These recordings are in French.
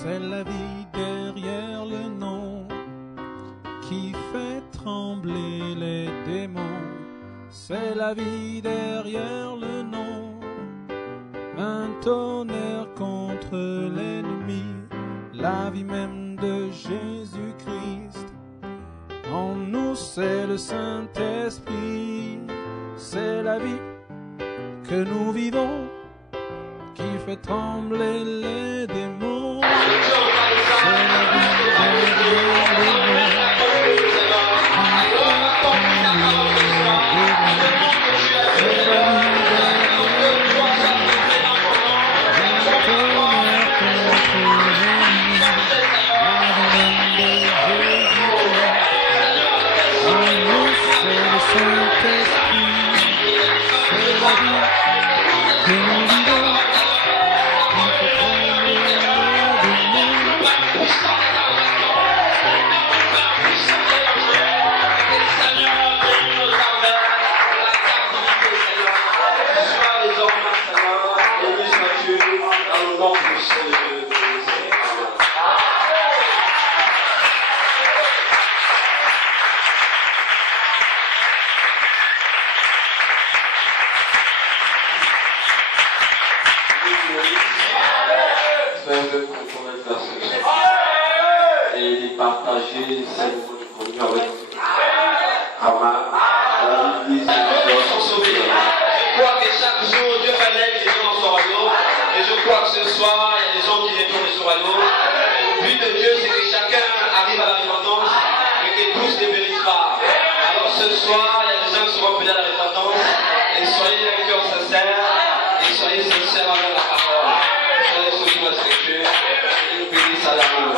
C'est la vie derrière le nom qui fait trembler les démons. C'est la vie derrière le nom, un tonnerre contre l'ennemi. La vie même de Jésus-Christ, en nous c'est le Saint-Esprit. C'est la vie que nous vivons, qui fait trembler les démons. C'est la vie derrière le nom, qui fait trembler les démons. C'est la vie derrière le nom, un tonnerre contre l'ennemi. La vie même de Jésus-Christ, en nous c'est le Saint-Esprit. C'est la vie que nous vivons, qui fait trembler les démons. Et partager cette communion avec nous. Amen. La Bible dit que nous sommes sauvés. Je crois que chaque jour, Dieu fait naître des gens dans son royaume. Et je crois que ce soir, il y a des gens qui viennent de son royaume. Le but de Dieu, c'est que chacun arrive à la repentance et que tous ne périssent pas. Alors ce soir, il y a des gens qui seront appelés à la repentance. Et soyez d'un cœur sincère. Et soyez sincères avec la parole. Soyez soumis à la scripture. Et nous bénissons à l'amour.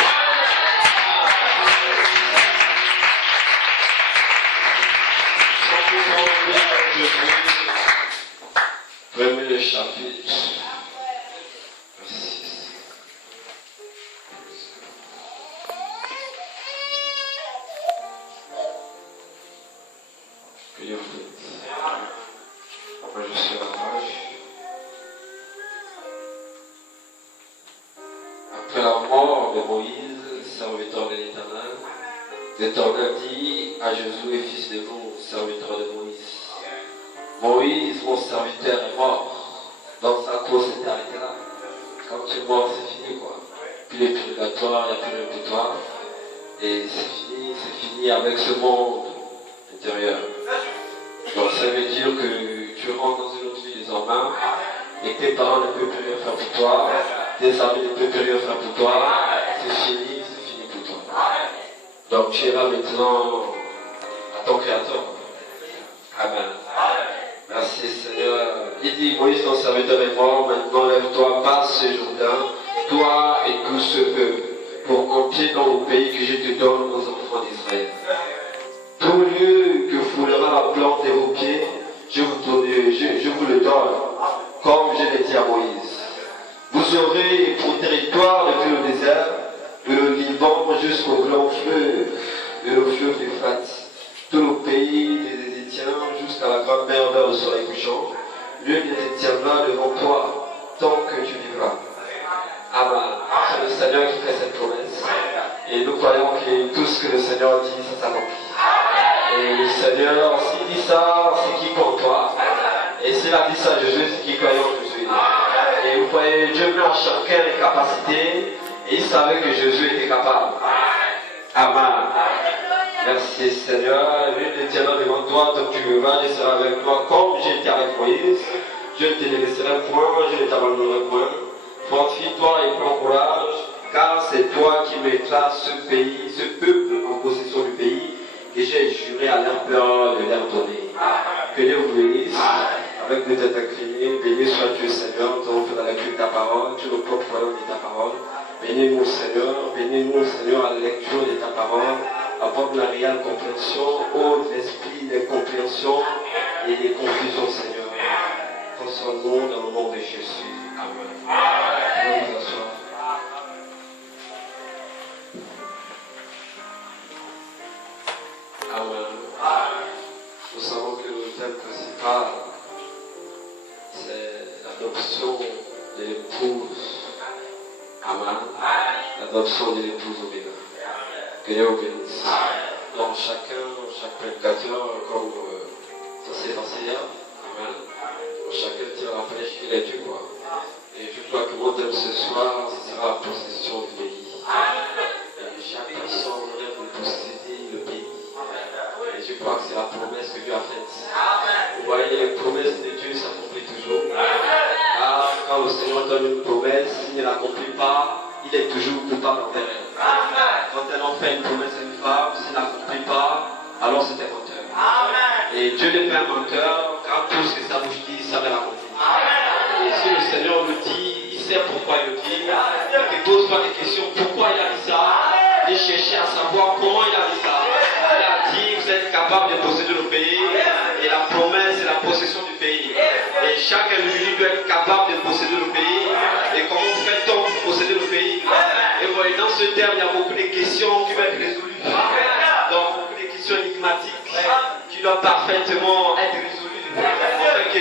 Premier chapitre. Que vous faites. Moi je suis à la page. Après la mort de Moïse, serviteur de l'Éternel, l'Éternel dit à Josué, fils de Nun, serviteur de Moïse: Moïse, mon serviteur, est mort. Donc sa cause s'est arrêtée là. Quand tu es mort, c'est fini quoi. Puis les purgatoires, il n'y a plus de purgatoire. Et c'est fini avec ce monde intérieur. Donc ça veut dire que tu rentres dans une autre vie désormais et que tes parents ne peuvent plus rien faire pour toi, tes amis ne peuvent plus rien faire pour toi. C'est fini pour toi. Donc tu iras maintenant à ton Créateur. Amen. Merci Seigneur. Il dit: Moïse, ton serviteur est mort, maintenant lève-toi, passe ce Jourdain, toi et tout ce peuple, pour entrer dans le pays que je te donne aux enfants d'Israël. Tout lieu que foulera la plante de vos pieds, je vous le donne, comme je l'ai dit à Moïse. Vous aurez pour territoire depuis le désert, de le Liban jusqu'au grand fleuve, de le fleuve d'Euphrate, tout le pays des Égyptiens jusqu'à la grande mer vers le soleil couchant. L'une ne te tiendra devant toi tant que tu vivras. Amen. C'est le Seigneur qui fait cette promesse. Et nous croyons que tout ce que le Seigneur dit, ça s'accomplit. Et le Seigneur, s'il dit ça, c'est qui pour toi. Et s'il a dit ça à Jésus, c'est qui croit en Jésus. Et vous voyez, Dieu met en chacun les capacités. Et il savait que Jésus était capable. Amen. Merci Seigneur. L'une ne tiendra devant toi, donc tu me vas, je serai avec toi comme j'ai été avec Moïse. Je ne te laisserai point, je ne t'abandonnerai point. Fortifie-toi et prends courage, car c'est toi qui mettras ce pays, ce peuple en possession du pays, que j'ai juré à leur peur de leur donner. Que Dieu vous bénisse, avec nos têtes inclinées. Béni sois-tu Seigneur, nous avons fait la lecture de ta parole, tu nous propres croyons de ta parole. Bénis-nous Seigneur, à la lecture de ta parole. Apporte la réelle compréhension, ôte l'esprit des compréhensions et des confusions, Seigneur. Transforme-nous dans le nom de Jésus. Amen. Nous asseoir. Amen. Nous savons que le thème principal, c'est l'adoption de l'épouse Amen. L'adoption de l'épouse au bénin. Que Dieu vous bénisse. Donc chaque prédicateur, comme ça s'est passé hier, amen. Chacun tire la flèche qu'il est Dieu, quoi. Et je crois que mon thème ce soir, ce sera la possession du pays. Et chaque personne rêve de posséder le pays. Et je crois que c'est la promesse que Dieu a faite. Vous voyez, les promesses de Dieu s'accomplissent toujours. Ah, quand le Seigneur donne une promesse, s'il ne l'accomplit pas, il est toujours coupable envers elle. Quand elle en fait une promesse à une femme, s'il ne l'accomplit pas, alors c'est un menteur. Et Dieu n'est pas un menteur, car tout ce que sa bouche dit, ça va l'accomplir. Et si le Seigneur le dit, il sait pourquoi il le dit. Il ne pose pas des questions, pourquoi il a dit ça. Il cherche à savoir comment il a dit ça. Il a dit, vous êtes capable de posséder le pays. Et la promesse, c'est la possession du pays. Et chaque individu doit être capable de posséder le pays. Et comment fait-on pour posséder le pays? Et vous voyez, dans ce terme, il y a beaucoup de questions qui vont être résolues. Donc, beaucoup de questions énigmatiques qui doivent parfaitement être résolues. Afin que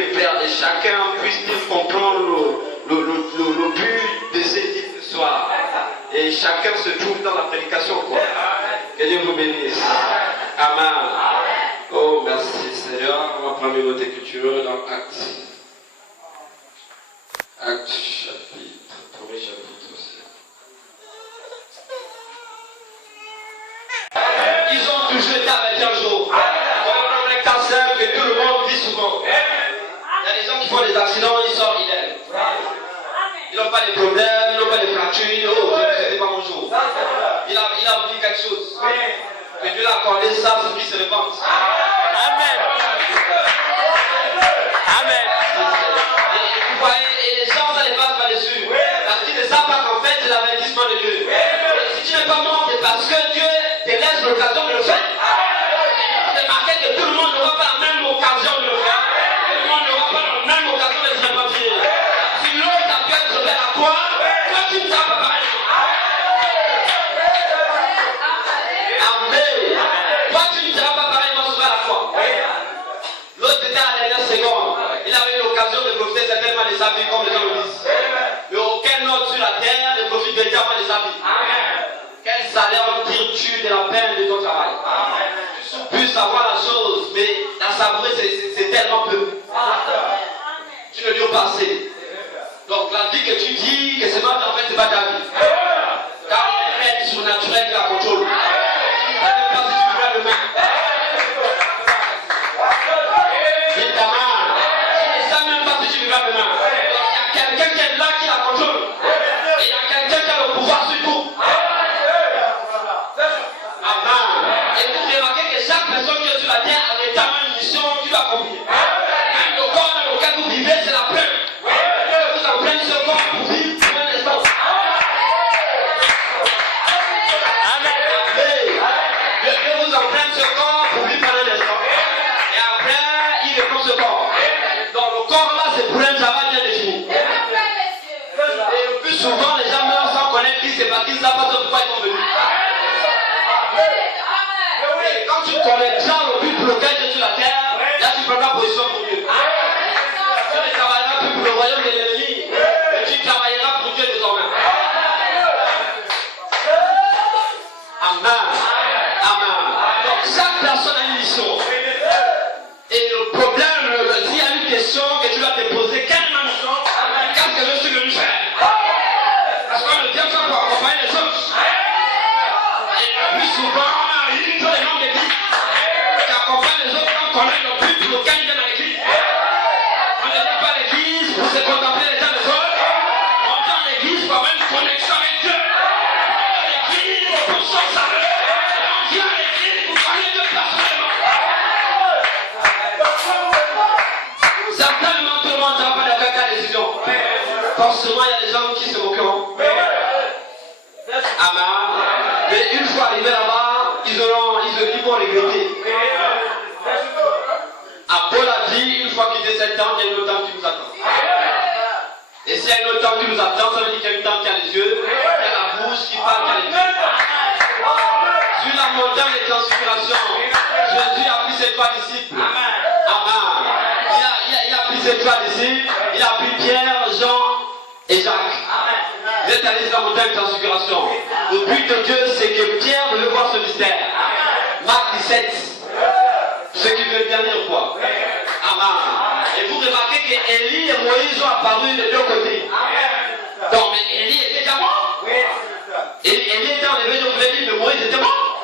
chacun puisse comprendre le but de ces titres ce soir. Et chacun se trouve dans la prédication, quoi. Que Dieu vous bénisse. Amen. Oh, merci Seigneur. On va prendre une autre écriture dans Actes. Actes chapitre, premier chapitre aussi. Ils ont toujours été avec un jour. Comme un cas simple que tout le monde vit souvent. Il y a des gens qui font des accidents, ils sortent, ils aiment. Ils n'ont pas de problèmes, ils n'ont pas de fractures. Oh, ce n'est pas mon jour. Il a oublié quelque chose. Que Dieu l'a accordé ça pour qu'il se répande. Amen. Amen. Et vous voyez, et les gens, ça ne les passe pas dessus. Parce qu'ils ne savent pas qu'en fait, c'est l'avertissement de Dieu. Et si tu n'es pas mort, c'est parce que Dieu te laisse l'occasion de le faire. C'est marqué que tout le monde n'aura pas la même occasion de le faire. Tout le monde n'aura pas la même occasion de se repentir. Si l'autre a pu être sauvé à toi, toi tu ne seras pas pareil. Amen. Toi tu ne seras pas pareillement sauvé à la fois. L'autre était à la dernière seconde. Il avait eu l'occasion de profiter certainement de sa vie comme les gens le disent. Mais aucun autre sur la terre ne profite véritablement de sa vie. Quel salaire tires-tu de la peine de ton travail? Tu peux savoir la chose, mais la savourer c'est tellement peu. Tu ne lui as pas assez. Donc la vie que tu dis que c'est mal, en fait c'est pas ta vie. Car il y a un être surnaturel qui la contrôle. Tu ne sais même pas si tu veux le même. C'est ta main. Tu ne sais même pas si tu veux le même. Donc il y a quelqu'un qui est là qui la contrôle. Et il y a quelqu'un qui a le pouvoir sur tout. Amen. Et vous remarquez que chaque personne qui est sur la terre a véritablement une mission qui doit accomplir. Même le corps dans lequel vous vivez, c'est la preuve. Vous en prenez ce corps pour vivre pour un instant. Amen. Dieu vous en prenne ce corps pour vivre pendant un instant. Et après, il reprend ce corps. Donc le corps là, c'est pour un travail bien défini. Et le plus souvent, les gens meurent sans connaître qui c'est parce qu'ils ne savent pas pourquoi ils sont venus. Et quand tu connaîtras le but pour lequel tu es sur la terre, là tu prendras position pour Dieu. Tu ne travailleras plus pour le royaume de l'ennemi, mais tu travailleras pour Dieu désormais. Amen. Amen. Donc chaque personne a une mission. Et le problème, s'il y a une question que tu vas te poser, quelle est ma mission? Qu'est-ce que je suis venu faire? Parce qu'on ne tient pas pour accompagner les autres. Et le plus souvent, on a une tous les membres d'église qui accompagnent les autres quand on connaît le but pour lequel ils viennent à l'église. On ne vient pas à l'église pour se contempler les uns des autres. On vient à l'église pour avoir une connexion avec Dieu. On vient à l'église pour s'en savoir. On vient à l'église pour parler de personnellement. Certainement, tout le monde ne sera pas d'accord avec la décision. Forcément, il y a des gens qui se moqueront. Amen. Mais une fois arrivés là-bas, ils vont regretter. Paul a dit, une fois quitté cette tente, il y a une autre tente qui nous attend. Et s'il y a une autre tente qui nous attend, ça veut dire qu'il y a une tente qui a les yeux, il y a la bouche qui parle, qui a les yeux. Sur la montagne de transfiguration, Jésus a pris ses trois disciples. Amen. Il a pris ses trois disciples, il a pris Pierre, Jean et Jacques. Vous êtes allés sur la montagne de transfiguration. Le but de Dieu, c'est que Pierre devait voir ce mystère. Marc 17. Ce qui veut bien dire quoi? Amen. Et vous remarquez qu'Élie et Moïse ont apparu des deux côtés. Donc, mais Élie était déjà mort. Élie était enlevé de l'île, mais Moïse était mort.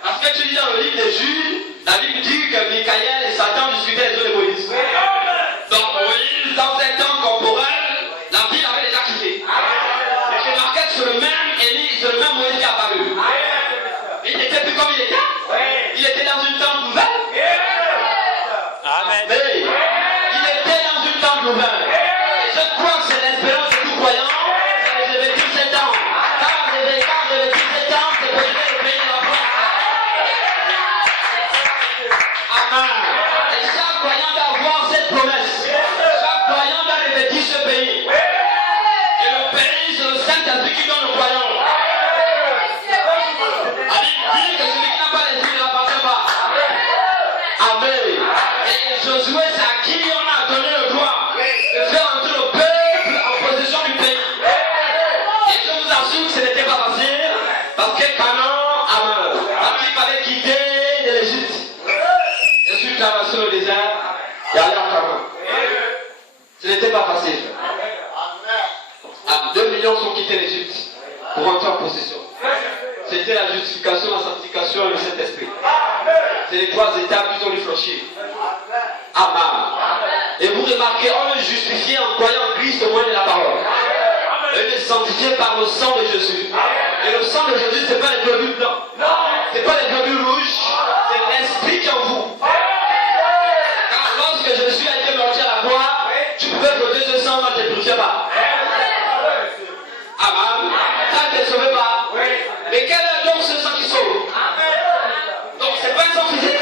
Parce que tu lis dans le livre des Juges, la Bible dit que Michaël et Satan discutaient les deux de Moïse. Donc Moïse, dans un temps corporel, la ville avait déjà quitté. Et remarquez que c'est le même Élie, c'est le même Moïse qui est apparu. Il n'était plus comme il était. Il était dans une tente nouvelle. Amen. Mais il était dans une tente nouvelle. Et je crois que c'est l'espérance de tout croyant. J'ai vécu 7 ans. Quand j'ai vécu 7 ans, c'est pour le pays de la France. Amen. Et chaque croyant doit avoir cette promesse. Chaque croyant doit revêtir ce pays. Et le pays, c'est le Saint-Esprit qui donne au croyant. La Bible dit que celui qui n'a pas l'esprit ne l'appartient pas. Amen. Et Josué, c'est à qui on a donné le droit de faire entrer le peuple en possession du pays. Et je vous assure que ce n'était pas facile. Parce que Canaan, Amen. Parce qu'il fallait quitter de l'Égypte. Je suis traversé le désert et aller à Canaan. Ce n'était pas facile. 2 millions sont quittés l'Égypte pour entrer en possession. C'était la justification, la sanctification et le Saint-Esprit. C'est les 3 étapes qui ont dû franchir. Amen. Et vous remarquez, on est justifié en croyant en Christ au moyen de la parole. Et on est sanctifié par le sang de Jésus. Et le sang de Jésus, ce n'est pas les globules blancs. Ce n'est pas les globules rouges. C'est l'Esprit qui est en vous. Car lorsque Jésus a été morti à la croix, tu pouvais flotter ce sang, ne te purifiais pas. Amen. Ça ne te sauvait pas. Mais quel est donc ce sang qui sauve? Donc c'est pas un sang physique.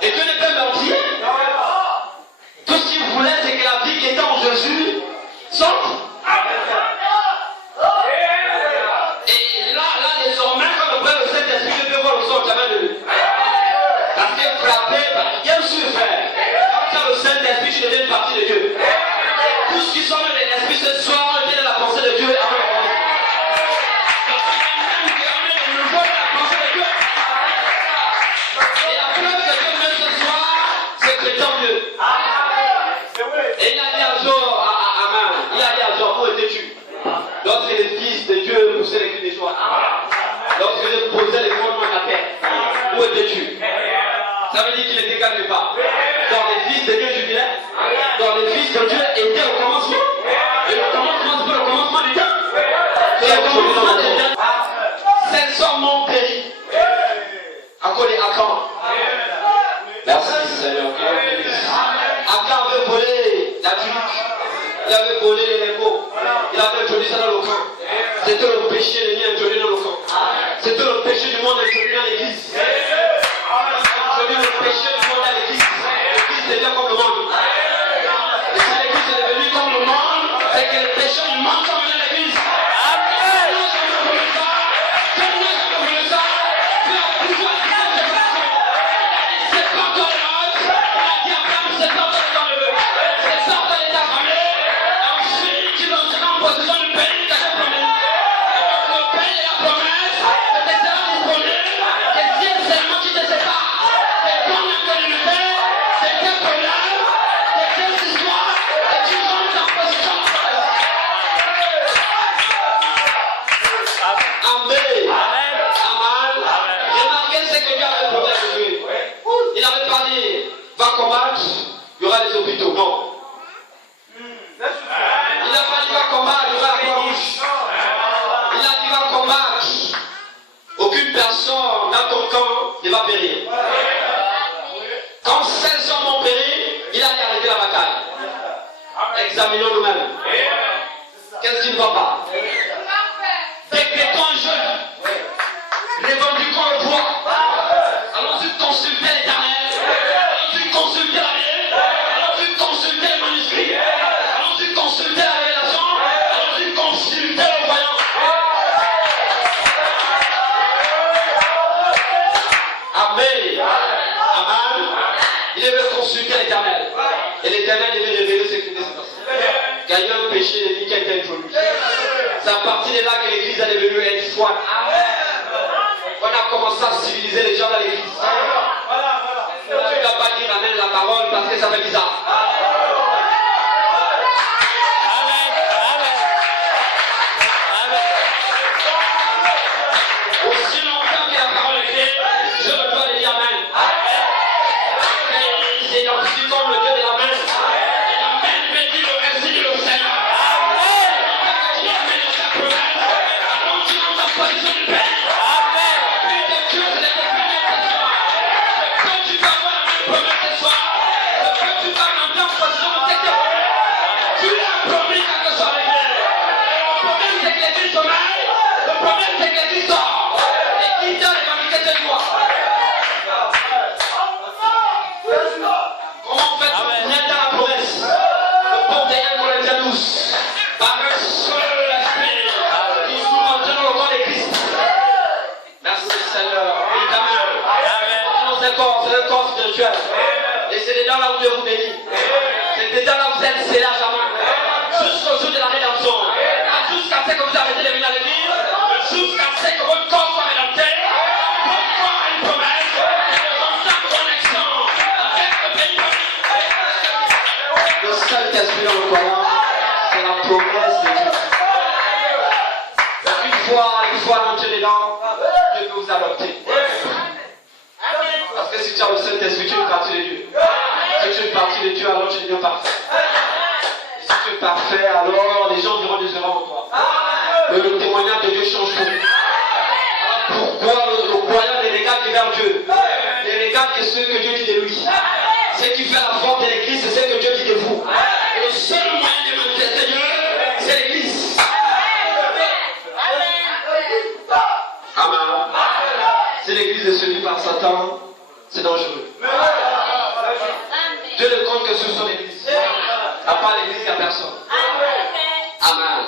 Et Dieu ne peut mentir. Tout ce qu'il voulait, c'est que la vie qui était en Jésus sorte. Et là, désormais, quand on prend le Saint-Esprit, je peux voir le sang jamais de lui. Parce que frappé, bien sûr, frère. Quand tu as le Saint-Esprit, tu deviens une partie de Dieu. Tout ce qui sort de l'Esprit ce soir, était dans la pensée de Dieu. Et il a dit un jour à Aman, il a dit un jour, où étais-tu? Lorsque les fils de Dieu poussaient les cris de joie. Lorsque Dieu posait les fondements de la terre. Où étais-tu? Ça veut dire qu'il était quelque part. Dans les fils de Dieu jubilaient. Dans les fils de Dieu étaient au commencement. Et le commencement, c'est pas le commencement du temps. C'est le commencement du temps. 500 monts péris. À quoi les Akan? Merci Seigneur. Akan avait volé la tunique. Il avait volé les lingots. Il avait introduit ça dans le camp. C'était le péché de l'ennemi introduit dans le camp. C'était le péché du monde introduit dans l'église. Introduit le péché du monde dans l'église. L'église devient comme le monde. Et si l'église est devenue comme le monde, c'est que le péché du monde sont venus à l'église. Il va périr. Quand 16 hommes ont péri, il a arrêté la bataille. Examinons nous-mêmes. Qu'est-ce qui ne va pas? Décrétons un jeûne. Revendiquons le droit. Allons-y consulter l'Éternel. Allons-y consulter la Bible. Allons-y consulter les manuscrits. Allons-y consulter la révélation. Allons-y consulter le voyant. Amen. Amen. Il devait consulter l'Éternel. Et l'Éternel devait révéler ce qui s'est passé. qu'il y a eu un péché de vie qui a été introduit. C'est à partir de là que l'église est devenue être foi. On a commencé à civiliser les gens dans l'église. Tu ne dois pas dire amen la parole parce que ça fait bizarre. Aussi longtemps que la parole est claire, je me dois de dire amen. Il s'identifie comme le Dieu de l'amen. Et l'amen veut dire le merci du Seigneur. Quand tu dis amen dans sa promesse, alors tu rentres en position du Père. Puis de Dieu, c'est de te permettre ce soir. Quand tu vas avoir la même promesse ce soir, que tu vas rentrer en position de Seigneur. Tu l'as promis quand que soit réglé. Le problème c'est que l'église sommeille. Le problème c'est que l'église dort. L'église dort et va me quitter toi. Comment on fait pour entrer dans la promesse? Le pont des 1 Corinthiens 12. Par un seul esprit. Nous sommes entrés dans le corps de Christ. Merci Seigneur. Oui, amen. Non, c'est le corps spirituel. Et c'est dedans là où Dieu vous bénit. C'est dedans là où vous êtes scellés à jamais. Jusqu'au jour de la rédemption. Jusqu'à ce que vous arrêtez de venir à l'église. Jusqu'à ce que votre corps soit rédempté. Votre corps a une promesse. Et de rentrer en connexion avec le pays. Le seul esprit dans le Coran, c'est la promesse de Dieu. Une fois rentré dedans, Dieu peut vous adopter. Parce que si tu as le Saint-Esprit, tu es une partie de Dieu. Si tu es une partie de Dieu, alors tu deviens parfait. Et si tu es parfait, alors les gens verront différents en toi. Mais le témoignage de Dieu change tout. Alors pourquoi le croyant ne regarde que vers Dieu? Ne regarde que ce que Dieu dit de lui. Ce qui fait la force de l'église, c'est ce que Dieu dit de vous. Et le seul moyen de manifester Dieu, c'est l'église. Amen. Si l'église est suivie par Satan, c'est dangereux. Dieu ne compte que sur son église. À part l'église, il n'y a personne. Amen.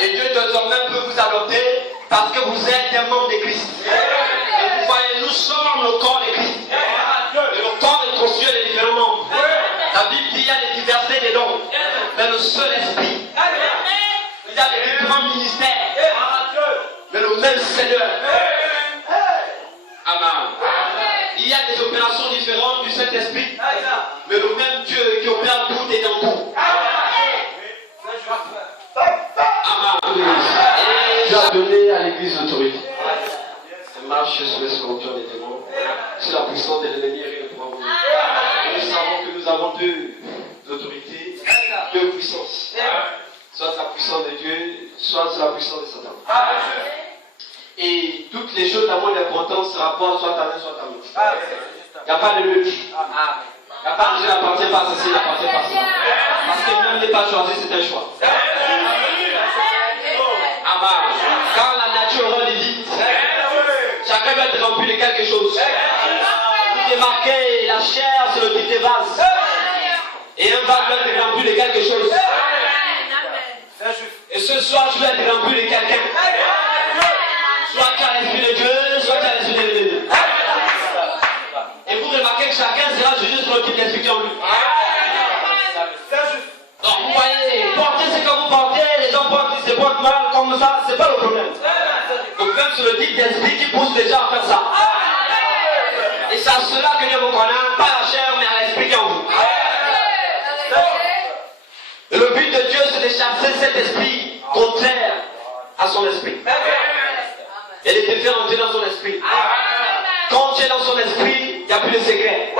Et Dieu désormais peut vous adopter parce que vous êtes des membres de Christ. Et vous voyez, nous sommes le corps de Christ. Et le corps est constitué de différents membres. La Bible dit qu'il y a des diversités des dons. Mais le seul esprit. Il y a des différents ministères. Mais le même Seigneur. Amen. Il y a des opérations différentes du Saint-Esprit. Mais le même Dieu qui opère tout et dans tout. Amen. Dieu a donné à l'église l'autorité. Elle marche sur les scorpions des démons. C'est la puissance de l'ennemi et rien ne pourra vous. Nous savons que nous avons deux autorités, deux puissances. Soit la puissance de Dieu, soit la puissance de Satan. Et toutes les choses d'amour d'importance se rapportent soit à l'un, soit à l'autre. Il n'y a pas de lutte. Il n'y a pas de je n'appartiens pas à ceci, il n'appartient pas à cela. Parce que même n'est pas choisi, c'est un choix. Amen. Quand la nature rend vite, chacun va être rempli de quelque chose. Vous remarquez, la chair, c'est le type des vases. Et un vase doit être rempli de quelque chose. Et ce soir, tu vas être rempli de quelqu'un. Soit tu as l'esprit de Dieu, soit tu as l'esprit de l'ennemi. Et vous remarquez que chacun sera jugé sur le type d'esprit en lui. Donc vous voyez, portez ce que vous portez, les gens se portent mal comme ça, c'est pas le problème. Donc même sur le type d'esprit qui pousse les gens à faire ça. Et c'est à cela que Dieu vous connaît, pas à la chair, mais à l'esprit qui est en vous. Et le but de Dieu, c'est de chasser cet esprit contraire à son esprit. Et de te faire entrer dans son esprit. Quand tu es dans son esprit, il n'y a plus de secret.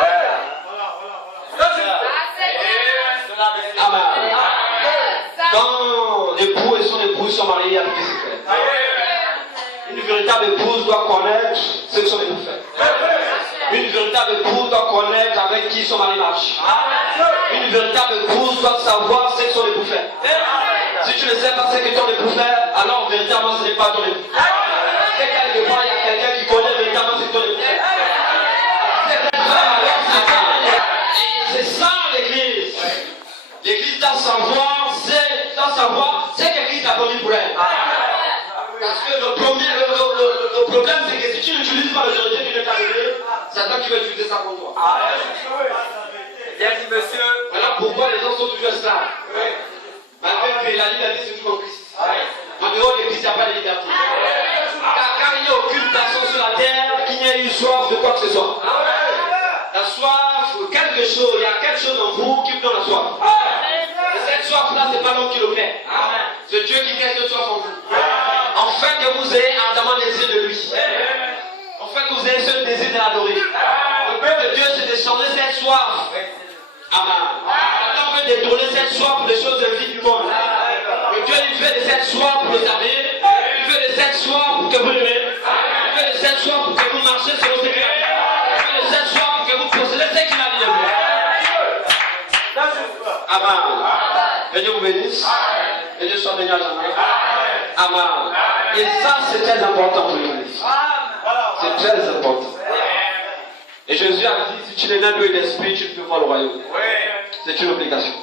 Amen. Quand l'époux et son épouse sont mariés, il n'y a plus de secret. Une véritable épouse doit connaître ce que son époux fait. Une véritable épouse doit connaître avec qui son mari marche. Une véritable épouse doit savoir ce que son époux fait. Si tu ne sais pas ce que ton époux fait, alors véritablement ce n'est pas ton époux. C'est quelque part, il y a quelqu'un qui connaît véritablement ce que ton époux fait. C'est ça l'église. L'église doit savoir ce que Christ a promis pour elle. Parce que le problème, c'est que si tu n'utilises pas l'autorité qu'il t'a donnée, c'est toi qui vas utiliser ça pour toi. Bien dit, monsieur. Voilà pourquoi les gens sont toujours esclaves. Malgré liberté. La liberté se trouve en Christ. En dehors de Christ, il n'y a pas de liberté. Car il n'y a aucune personne sur la terre qui n'ait eu soif de quoi que ce soit. La soif, quelque chose, il y a quelque chose en vous qui vous donne la soif. Et cette soif-là, ce n'est pas l'homme qui le fait. C'est Dieu qui crée cette soif en vous. Afin que vous ayez ardemment désir de lui. Afin que vous ayez ce désir de l'adorer. Le peuple de Dieu se descendait cette soif. Amen. Maintenant, on veut détourner cette soif pour les choses de vie du monde. Le Dieu, il veut de cette soif pour le servir. Il veut de cette soif pour que vous l'aimez. Il veut de cette soif pour que vous marchiez sur vos secrets. Il veut de cette soif pour que vous possédez ce qu'il a dit de vous. Amen. Que Dieu vous bénisse. Que Dieu soit béni à jamais. Amen. Et ça, c'est très important pour l'Église. C'est très important. Et Jésus a dit, si tu n'es né d'eau et d'esprit, tu ne peux voir le royaume. C'est une obligation.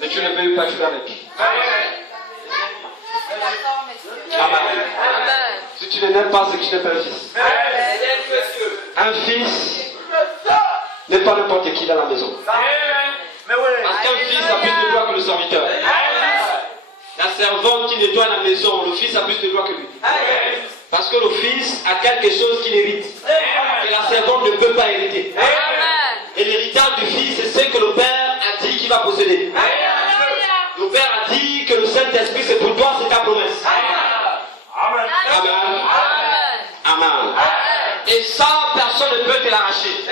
Mais tu ne peux pas jouer avec. Amen. Si tu ne n'aimes pas, c'est que tu n'es pas un fils. Un fils n'est pas n'importe qui dans la maison. Parce qu'un fils a plus de droits que le serviteur. La servante qui nettoie la maison, le fils a plus de droits que lui. Parce que le fils a quelque chose qu'il hérite. Et la servante ne peut pas hériter. Et l'héritage du fils, c'est ce que le père a dit qu'il va posséder. Le père a dit que le Saint-Esprit, c'est pour toi, c'est ta promesse. Amen. Amen. Et ça, personne ne peut te l'arracher.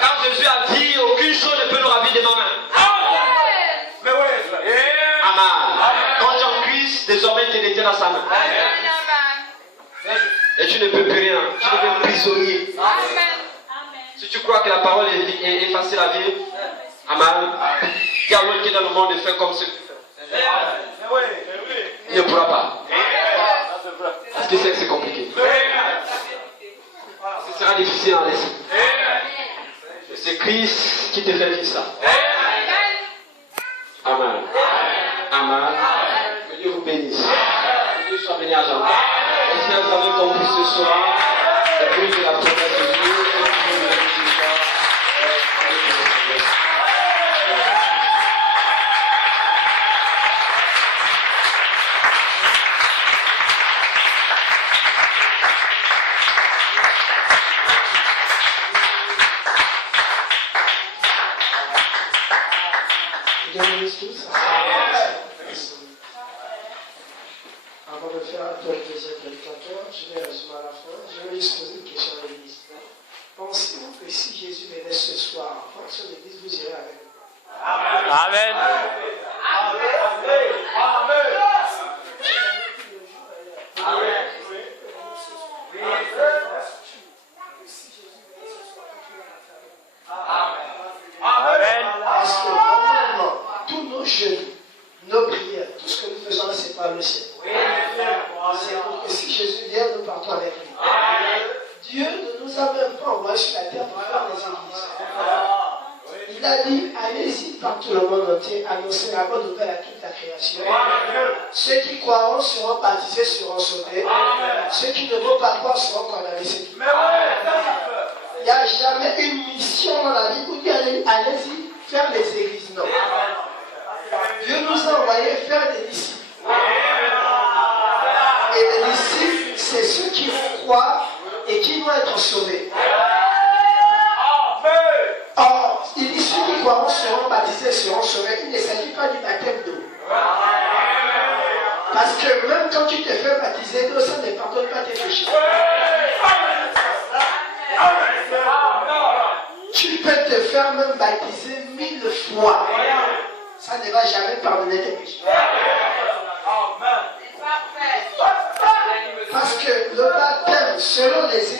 Quand Jésus a dit, aucune chose ne peut nous ravir de ma main. Amen. Quand tu es en Christ, désormais tu es dans sa main. Et tu ne peux plus rien. Tu deviens prisonnier. Si tu crois que la parole est facile à vivre, amen. Car l'autre qui est dans le monde est fait comme ce que tu fais. Il ne pourra pas. Parce que c'est que c'est compliqué. Ce sera difficile à laisser. C'est Christ qui te fait vivre ça. Amen. Amen. Que Dieu vous bénisse. Que Dieu soit béni à jamais. J'espère que vous avez compris ce soir le but de la promesse de Dieu. Avant de faire un tour de deuxième prédicateur, je vais résumer à la fin. Je vais juste poser une question à l'église. Pensez-vous que si Jésus venait ce soir, en fonction de l'église, vous irez avec nous? Amen. Parce que normalement, tous nos jeûnes, nos prières, tout ce que nous faisons là, c'est pas le ciel. C'est pour que si Jésus vient, nous partons avec lui. Dieu ne nous a même pas envoyés sur la terre pour faire des églises. Il a dit, allez-y partout le monde entier, annoncez la bonne nouvelle à toute la création. Ceux qui croiront seront baptisés, seront sauvés. Ceux qui ne vont pas croire seront condamnés. Il n'y a jamais une mission dans la vie où il y a allez-y faire les églises. Non. Dieu nous a envoyés faire des disciples. Et les disciples, c'est ceux qui vont croire et qui vont être sauvés. Or, il dit ceux qui croiront seront baptisés, seront sauvés. Il ne s'agit pas du baptême d'eau. Parce que même quand tu te fais baptiser d'eau, ça ne pardonne pas tes péchés. Tu peux te faire même baptiser 1000 fois. Ça ne va jamais pardonner tes péchés. Parce que le baptême, selon les